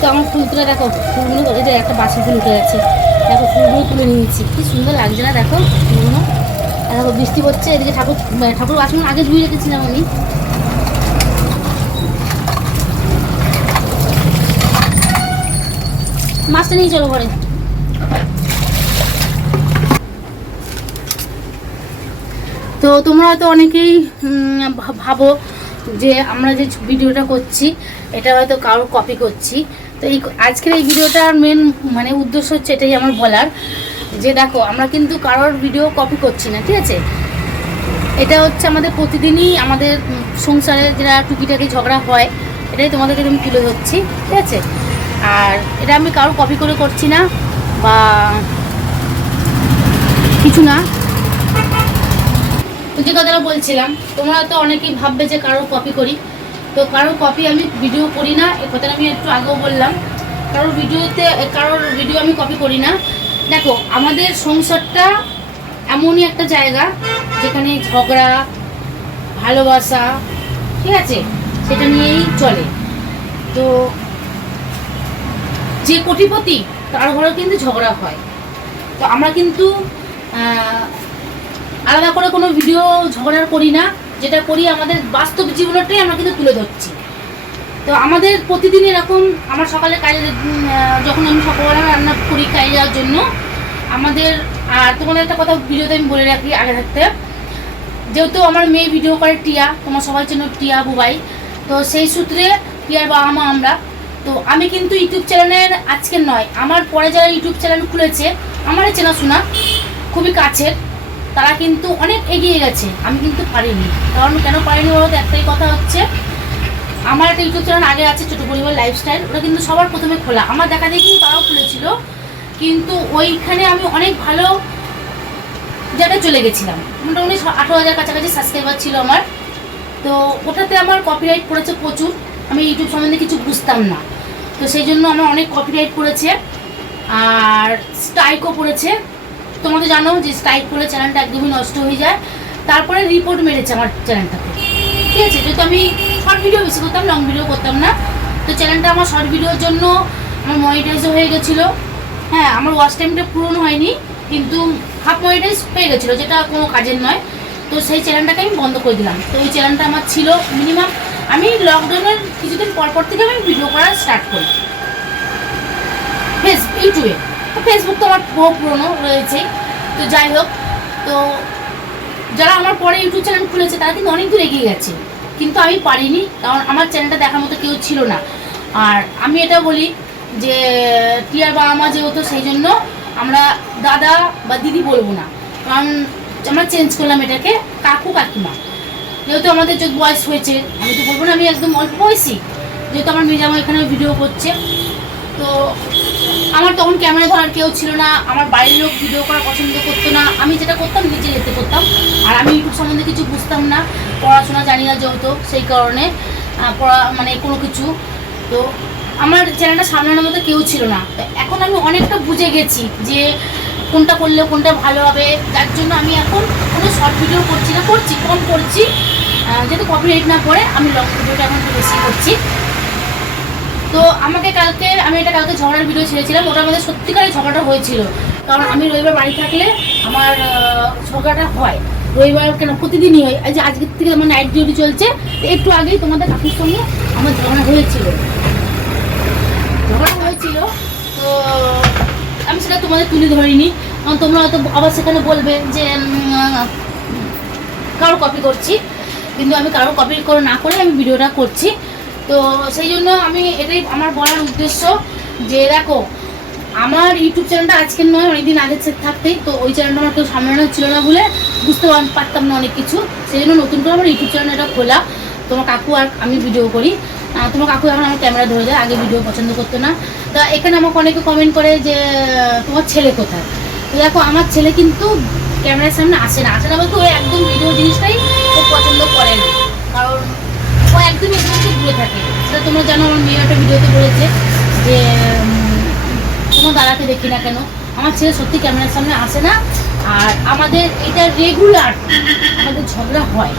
তো আমার ফুল তুলে দেখো একটা উঠে দেখো ফুলগুলো তুলে নিয়েছি কি সুন্দর লাগছে না দেখো বৃষ্টি হচ্ছে এদিকে ঠাকুর মানে ঠাকুর আগে ধুয়ে মাছটা চলো তো তোমরা হয়তো অনেকেই ভাবো যে আমরা যে ভিডিওটা করছি, এটা হয়তো কারোর কপি করছি। তো এই আজকের এই ভিডিওটার মেন মানে উদ্দেশ্য হচ্ছে এটাই আমার বলার যে দেখো, আমরা কিন্তু কারোর ভিডিও কপি করছি না, ঠিক আছে? এটা হচ্ছে আমাদের প্রতিদিনই আমাদের সংসারে যেটা টুকিটাকি ঝগড়া হয়, এটাই তোমাদেরকে আমি তুলে ধরছি, ঠিক আছে? আর এটা আমি কারোর কপি করে করছি না বা কিছু না। যে কথাটা বলছিলাম, তোমরা তো অনেকেই ভাববে যে কারোর কপি করি। তো কারোর কপি আমি ভিডিও করি না, এ কথাটা আমি একটু আগেও বললাম। কারোর ভিডিওতে কারোর ভিডিও আমি কপি করি না। দেখো, আমাদের সংসারটা এমনই একটা জায়গা, যেখানে ঝগড়া, ভালোবাসা, ঠিক আছে? সেটা নিয়েই চলে। তো যে কোটিপতি, তার ঘরে কিন্তু ঝগড়া হয়। তো আমরা কিন্তু আলাদা করে কোনো ভিডিও ঝগড়ার করি না, যেটা করি আমাদের বাস্তব জীবনটাই আমরা কিন্তু তুলে ধরছি। তো আমাদের প্রতিদিন এরকম আমার সকালে কাজে যখন আমি সকালবেলা রান্না করি কাজে যাওয়ার জন্য, আমাদের, আর তোমাদের একটা কথা ভিডিওতে আমি বলে রাখি আগে থাকতে। যেহেতু আমার মেয়ে ভিডিও করে টিয়া, তোমার সবাই চেনো টিয়া বুবাই, তো সেই সূত্রে টিয়ার বাবা মা আমরা। তো আমি কিন্তু ইউটিউব চ্যানেলের আজকে নয়, আমার পরে যারা ইউটিউব চ্যানেল খুলেছে, আমারই চেনাশোনা, খুবই কাছের। তারা কিন্তু অনেক এগিয়ে গেছে। আমি কিন্তু পারিনি। কারণ কেন পারিনি বলতে একটাই কথা হচ্ছে, আমার একটা ইউটিউব চ্যানেল আগে আছে ছোটো পরিবার লাইফস্টাইল ওটা কিন্তু সবার প্রথমে খোলা। আমার দেখা দেখি তারাও খুলেছিল। কিন্তু ওইখানে আমি অনেক ভালো জায়গায় চলে গেছিলাম। মোটামুটি আঠারো হাজার কাছাকাছি সাবস্ক্রাইবার ছিল আমার। তো ওটাতে আমার কপিরাইট পড়েছে প্রচুর। আমি ইউটিউব সম্বন্ধে কিছু বুঝতাম না। তো সেই জন্য আমার অনেক কপিরাইট পড়েছে। আর স্ট্রাইকও পড়েছে। তোমাদের জানো যে স্ট্রাইক করলে চ্যানেলটা একদমই নষ্ট হয়ে যায়। তারপরে রিপোর্ট মেরেছে আমার চ্যানেলটাতে ঠিক আছে? যেহেতু আমি শর্ট ভিডিও বেশি করতাম লং ভিডিও করতাম না। তো চ্যানেলটা আমার শর্ট ভিডিওর জন্য আমার মনিটাইজও হয়ে গেছিল। হ্যাঁ আমার ওয়াচ টাইমটা পূরণ হয়নি, কিন্তু হাফ মনিটাইজ পেয়ে গেছিল, যেটা কোনো কাজের নয়। তো সেই চ্যানেলটাকে আমি বন্ধ করে দিলাম। তো ওই চ্যানেলটা আমার ছিল মিনিমাম আমি লকডাউনের কিছুদিন পর পর থেকে আমি ভিডিও করা স্টার্ট করি। ফেস ইউটিউবে তো ফেসবুক তো আমার বহু পুরনো রয়েছে। তো যাই হোক, তো যারা আমার পরে ইউটিউব চ্যানেল খুলেছে, তারা কিন্তু অনেক দূর এগিয়ে গেছে। কিন্তু আমি পারিনি, কারণ আমার চ্যানেলটা দেখার মতো কেউ ছিল না। আর আমি এটা বলি যে, টিয়ার বাবা মা যেহেতু সেই জন্য আমরা দাদা বা দিদি বলব না। কারণ আমরা চেঞ্জ করলাম এটাকে কাকু কাকিমা। যেহেতু আমাদের যোগ বয়স হয়েছে, আমি তো বলব না আমি একদম অল্প বয়সী। যেহেতু আমার মেজামা এখানে ভিডিও করছে। তো আমার তখন ক্যামেরা ধরার কেউ ছিল না, আমার বাড়ির লোক ভিডিও করা পছন্দ করতো না, আমি যেটা করতাম নিজে যেতে করতাম, আর আমি ইউটিউব সম্বন্ধে কিছু বুঝতাম না, পড়াশোনা জানি না যেহেতু সেই কারণে পড়া মানে কোনো কিছু, তো আমার চ্যানেলটা সামলানোর মতো কেউ ছিল না। এখন আমি অনেকটা বুঝে গেছি যে কোনটা করলে কোনটা ভালো হবে, যার জন্য আমি এখন কোনো শর্ট ভিডিও করছি না, করছি কম করছি যেহেতু কপিরাইট না করে আমি লং ভিডিওটা এখন বেশি করছি। তো আমাকে কালকে, আমি এটা কালকে ঝগড়ার ভিডিও ছেড়েছিলাম ওটার মধ্যে সত্যিকারের ঝগড়াটা হয়েছিল। কারণ আমি রবিবার বাড়ি থাকলে আমার ঝগড়াটা হয়। রবিবার কেন? প্রতিদিনই হয়। যে আজকের থেকে আমার নাইট ডিউটি চলছে একটু আগেই তোমাদের কাকুর সঙ্গে আমার ঝগড়া হয়েছিল। ঝগড়া হয়েছিল, তো আমি সেটা তোমাদের তুলে ধরিনি। কারণ তোমরা হয়তো আবার সেখানে বলবে যে কারও কপি করছি। কিন্তু আমি কারও কপি করে না করে আমি ভিডিওটা করছি। তো সেই জন্য আমি এটাই আমার বলার উদ্দেশ্য যে দেখো, আমার ইউটিউব চ্যানেলটা আজকের নয়, অনেকদিন থেকে থাকতেই, তো ওই চ্যানেলটা আমার কেউ সামলানো ছিল না বলে বুঝতে পারতাম না অনেক কিছু। সেই জন্য নতুন করে আমার ইউটিউব চ্যানেলটা খোলা। তোমার কাকু আর আমি ভিডিও করি। তোমার কাকু এখন আমার ক্যামেরা ধরে দেয় আগে ভিডিও পছন্দ করতো না। তা এখানে আমাকে অনেকে কমেন্ট করে যে, তোমার ছেলে কোথায়? তো দেখো, আমার ছেলে কিন্তু ক্যামেরার সামনে আসে না। আসে না বলতে ও একদম ভিডিও জিনিসটাই ও পছন্দ করে না। কারণ ও একদম একদম দূরে থাকে। সেটা তোমরা জানো, আমার মেয়ে একটা ভিডিওতে বলেছে যে কোনো দাদাকে দেখি না কেন। আমার ছেলে সত্যি ক্যামেরার সামনে আসে না। আর আমাদের এটা রেগুলার আমাদের ঝগড়া হয়।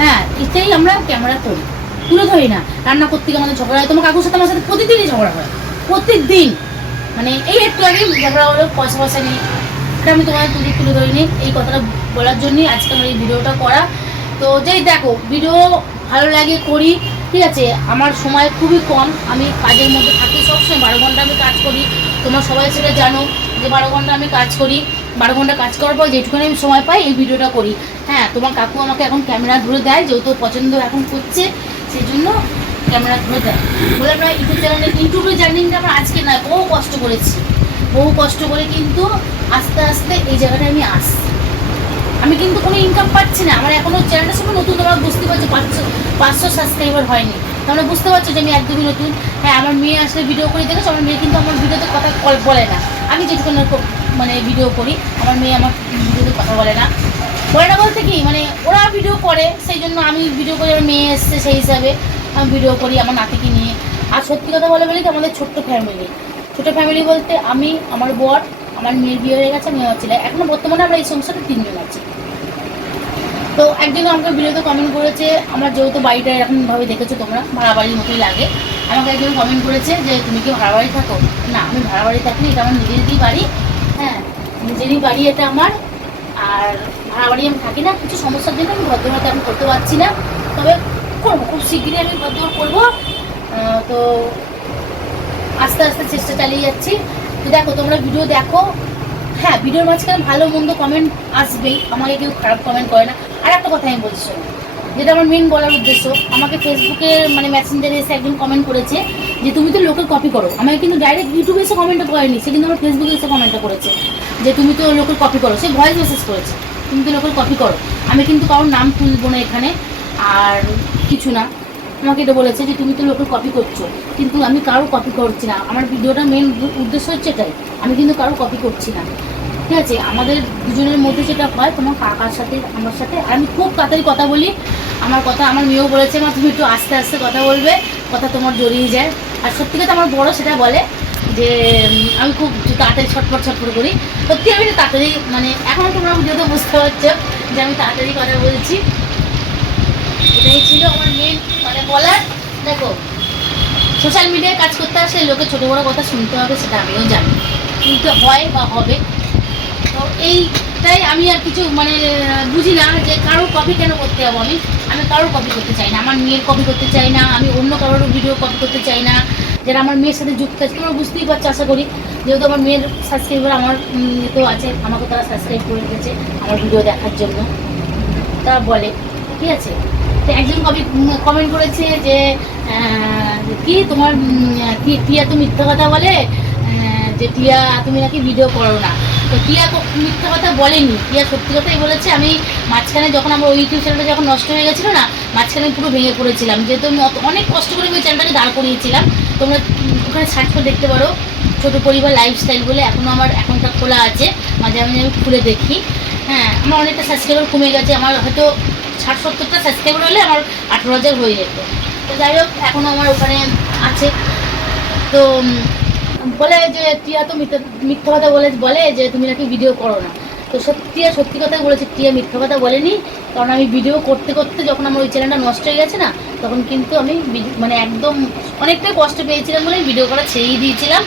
হ্যাঁ এটাই আমরা ক্যামেরা করি। তুলে ধরি না। রান্না করতে গিয়ে আমাদের ঝগড়া হয়। তোমার কাকুর সাথে, আমার সাথে প্রতিদিনই ঝগড়া হয়। প্রত্যেকদিন মানে এই একটু আগে ঝগড়া হলো পয়সা পয়সা নেই। এটা আমি তোমার তুলে তুলে ধরিনি। এই কথাটা বলার জন্যই আজকে আমার এই ভিডিওটা করা। তো যেই দেখো ভিডিও ভালো লাগে, করি, ঠিক আছে? আমার সময় খুবই কম, আমি কাজের মধ্যে থাকি সবসময়, বারো ঘণ্টা আমি কাজ করি। তোমরা সবাই সেটা জানো যে বারো ঘণ্টা আমি কাজ করি। বারো ঘণ্টা কাজ করার পর যেটুকুনি আমি সময় পাই, এই ভিডিওটা করি। হ্যাঁ তোমার কাকু আমাকে এখন ক্যামেরা ধরে দেয়, যেহেতু পছন্দ এখন করছে সেই জন্য ক্যামেরা ধরে দেয়। বলে আমরা ইউটিউব চ্যানেলে ইউটিউবের জার্নিংটা আমরা আজকে নয় বহু কষ্ট করেছি। বহু কষ্ট করে কিন্তু আস্তে আস্তে এই জায়গাটায় আমি আসছি। আমি কিন্তু কোনো ইনকাম পাচ্ছি না। আমার এখনও চ্যানেলটার সঙ্গে নতুন তোমরা বুঝতে পারছ, পাঁচশো পাঁচশো সাবস্ক্রাইবার হয়নি। তোমরা বুঝতে পারছ যে আমি একদমই নতুন। হ্যাঁ আমার মেয়ে আসলে ভিডিও করে, দেখেছ? আমার মেয়ে কিন্তু আমার ভিডিওতে কথা বলে না। আমি যেটুকু মানে ভিডিও করি, আমার মেয়ে আমার ভিডিওতে কথা বলে না। বলে না বলতে কি? মানে ওরা ভিডিও করে, সেই জন্য আমি ভিডিও করি, আমার মেয়ে এসছে সেই হিসাবে আমি ভিডিও করি, আমার নাতিকে নিয়ে। আর সত্যি কথা বলে বলি কি? আমাদের ছোট্ট ফ্যামিলি ছোটো ফ্যামিলি বলতে আমি, আমার বর, আমার মেয়ের বিয়ে হয়ে গেছে, আমি আমার ছেলে। এখনও বর্তমানে আমরা এই সংসারে তিনজন আছি। তো একজন আমাকে ভিডিওতে কমেন্ট করেছে, আমার যেহেতু বাড়িটা এরকমভাবে দেখেছ তোমরা ভাড়া বাড়ির মতোই লাগে। আমাকে একজন কমেন্ট করেছে যে, তুমি কি ভাড়া বাড়ি থাকো? না, আমি ভাড়া বাড়ি থাকি এটা আমার নিজেরই বাড়ি। হ্যাঁ নিজেরই বাড়ি এটা আমার, আর ভাড়া বাড়ি আমি থাকি না, কিছু সমস্যার জন্য আমি ভদ্রভাবে আমি করতে পারছি না। তবে করব, খুব শীঘ্রই আমি ভদ্র করব। তো আস্তে আস্তে চেষ্টা চালিয়ে যাচ্ছি। তো দেখো, তোমরা ভিডিও দেখো। হ্যাঁ ভিডিওর মাঝখানে ভালো মন্দ কমেন্ট আসবেই। আমাকে কেউ খারাপ কমেন্ট করে না। আর একটা কথা আমি বলছি যেটা আমার মেন বলার উদ্দেশ্য, আমাকে ফেসবুকে মানে মেসেঞ্জারে এসে একজন কমেন্ট করেছে যে, তুমি তো লোকের কপি করো। আমাকে কিন্তু ডাইরেক্ট ইউটিউবে এসে কমেন্টটা করেনি, সে কিন্তু আমার ফেসবুকে এসে কমেন্টটা করেছে যে, তুমি তো লোকের কপি করো। সে ভয়েস মেসেজ করেছে, তুমি তো লোকের কপি করো। আমি কিন্তু কারোর নাম তুলবো না এখানে, আর কিছু না। আমাকে এটা বলেছে যে, তুমি তো লোকের কপি করছ, কিন্তু আমি কারও কপি করছি না। আমার ভিডিওটা মেন উদ্দেশ্য হচ্ছে এটাই, আমি কিন্তু কারও কপি করছি না। ঠিক আছে, আমাদের দুজনের মধ্যে যেটা হয়, তোমার কাকার সাথে, আমার সাথে আমি খুব তাড়াতাড়ি কথা বলি। আমার কথা, আমার মেয়েও বলেছে, মা, তুমি একটু আস্তে আস্তে কথা বলবে, কথা তোমার জড়িয়ে যায়। আর সত্যি কথা আমার বড় সেটা বলে যে আমি খুব তাড়াতাড়ি ছটফট ছটফট করি। সত্যি আমি তাড়াতাড়ি মানে এখন তোমরা যেহেতু বুঝতে পারছ যে আমি তাড়াতাড়ি কথা বলছি। এটাই ছিল আমার মেন মানে বলার। দেখো সোশ্যাল মিডিয়ায় কাজ করতে আসলে লোকে ছোটো বড়ো কথা শুনতে হবে সেটা আমিও জানি। শুনতে হয় বা হবে তো এইটাই আমি আর কিছু মানে বুঝি না যে কারোর কপি কেন করতে যাব আমি? আমি কারোর কপি করতে চাই না। আমার মেয়ের কপি করতে চাই না। আমি অন্য কারোর ভিডিও কপি করতে চাই না। যারা আমার মেয়ের সাথে যুক্ত আছে, তোমরা বুঝতেই পারছ, আশা করি। যেহেতু আমার মেয়ের সাবস্ক্রাইবার আমার তো আছে, আমাকে তারা সাবস্ক্রাইব করে রেখেছে আমার ভিডিও দেখার জন্য। তা বলে, ঠিক আছে? তো একজন কবি কমেন্ট করেছে যে কি তোমার কি টিয়া তো মিথ্যা কথা বলে? যে টিয়া তুমি নাকি ভিডিও করো না। তো টিয়া মিথ্যা কথা বলেনি। টিয়া সত্যি কথাই বলেছে, আমি মাঝখানে যখন আমার ওই ইউটিউব চ্যানেলটা যখন নষ্ট হয়ে গেছিল না, মাঝখানে পুরো ভেঙে পড়েছিলাম। যেহেতু আমি অনেক কষ্ট করে আমি ওই চ্যানেলটাকে দাঁড় করিয়েছিলাম, তোমরা ওখানে সার্চ দেখতে পারো। ছোটো পরিবার লাইফস্টাইল বলে এখনও আমার অ্যাকাউন্টটা খোলা আছে। মাঝে মাঝে আমি খুলে দেখি। হ্যাঁ আমার অনেকটা সাবস্ক্রাইবার কমে গেছে। আমার হয়তো ষাট সত্তরটা সাবস্ক্রাইবার হলে আমার আঠেরো হাজার হয়ে যেত। তো যাই হোক এখনও আমার ওখানে আছে। তো বলে যে, টিয়া তো মিথ্যা কথা বলে বলে যে, তুমি নাকি ভিডিও করো না। তো সত্যি আর সত্যি কথাই বলেছে, টিয়া মিথ্যা কথা বলেনি। কারণ আমি ভিডিও করতে করতে যখন আমার ওই চ্যানেলটা নষ্ট হয়ে গেছে না, তখন কিন্তু আমি মানে একদম অনেকটাই কষ্ট পেয়েছিলাম বলে ভিডিও করা ছেড়েই দিয়েছিলাম।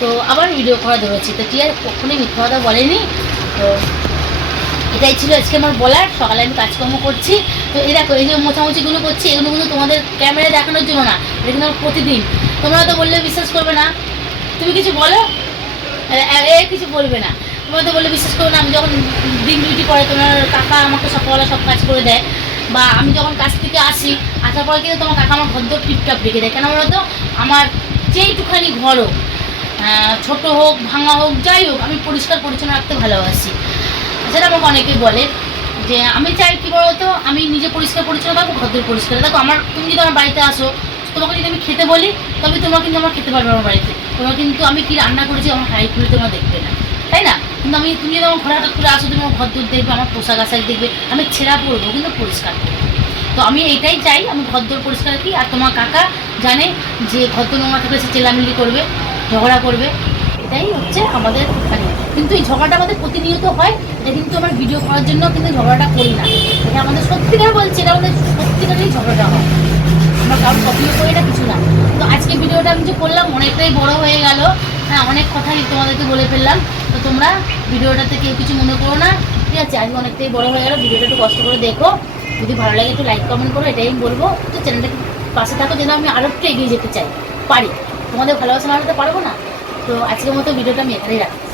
তো আবার ভিডিও করা ধরেছি। তো টিয়া কখনোই মিথ্যা কথা বলেনি। তো এটাই ছিল আজকে আমার বলার। সকালে আমি কাজকর্ম করছি। তো এই দেখো, এই যে মোছামুছিগুলো করছি, এগুলো কিন্তু তোমাদের ক্যামেরায় দেখানোর জন্য না, এটা কিন্তু আমার প্রতিদিন। তোমরা তো বললে বিশ্বাস করবে না। তুমি কিছু বলো? এ- কিছু বলবে না। তোমরা তো বললে বিশ্বাস করবে না, আমি যখন দিন ডিউটি করে, তোমার কাকা আমাকে সকালবেলা সব কাজ করে দেয়। বা আমি যখন কাজ থেকে আসি, আসার পরে কিন্তু তোমার কাকা আমার ঘর টিপটাপ রেখে দেয়। কেন বলো তো? আমার যেইটুখানি ঘর হোক ছোট হোক, ভাঙা হোক, যাই হোক, আমি পরিষ্কার পরিচ্ছন্ন রাখতে ভালোবাসি। সেটা আমাকে অনেকে বলে যে, আমি চাই কি বলতো আমি নিজে পরিষ্কার পরিচ্ছন্ন থাকব ঘরদের পরিষ্কার। দেখো, আমার, তুমি যদি আমার বাড়িতে আসো, তোমাকে যদি আমি খেতে বলি, তবে তোমরা কিন্তু আমার খেতে পারবে আমার বাড়িতে। তোমরা কিন্তু আমি কি রান্না করেছি আমার হাই খুলে তোমরা দেখবে না। তাই না? কিন্তু আমি তুমি যদি আমার ঘরে করে আসো, তুমি আমার ঘর দূর দেখবে, আমার পোশাক আশাক দেখবে, আমি ছেঁড়া পরবো, কিন্তু পরিষ্কার করব তো আমি এইটাই চাই, আমি ঘরদোর পরিষ্কার রাখি। আর তোমার কাকা জানে যে ঘরদোর নোংরা থাকলে সে চেলামিলি করবে, ঝগড়া করবে। এটাই হচ্ছে আমাদের মানে কিন্তু এই ঝগড়াটা আমাদের প্রতিনিয়ত হয়। এটা কিন্তু আমার ভিডিও করার জন্য কিন্তু ঝগড়াটা করি না। এটা আমাদের সত্যিকার বলছে, এটা আমাদের সত্যিকারেই ঝগড়াটা হয়। আমরা কারোর কপিও করি না, কিছু না। তো আজকে ভিডিওটা আমি যে করলাম অনেকটাই বড় হয়ে গেল। হ্যাঁ অনেক কথাই তোমাদেরকে বলে ফেললাম। তো তোমরা ভিডিওটাতে কেউ কিছু মনে করো না, ঠিক আছে? আজকে অনেকটাই বড় হয়ে গেল, ভিডিওটা একটু কষ্ট করে দেখো। যদি ভালো লাগে একটু লাইক কমেন্ট করো, এটাই বলব। তো চ্যানেলটা পাশে থাকো, যেন আমি আরও একটু এগিয়ে যেতে চাই। পারি। তোমাদের ভালোবাসা না তো পারব না? তো আজকের মতো ভিডিওটা আমি এখানেই রাখছি।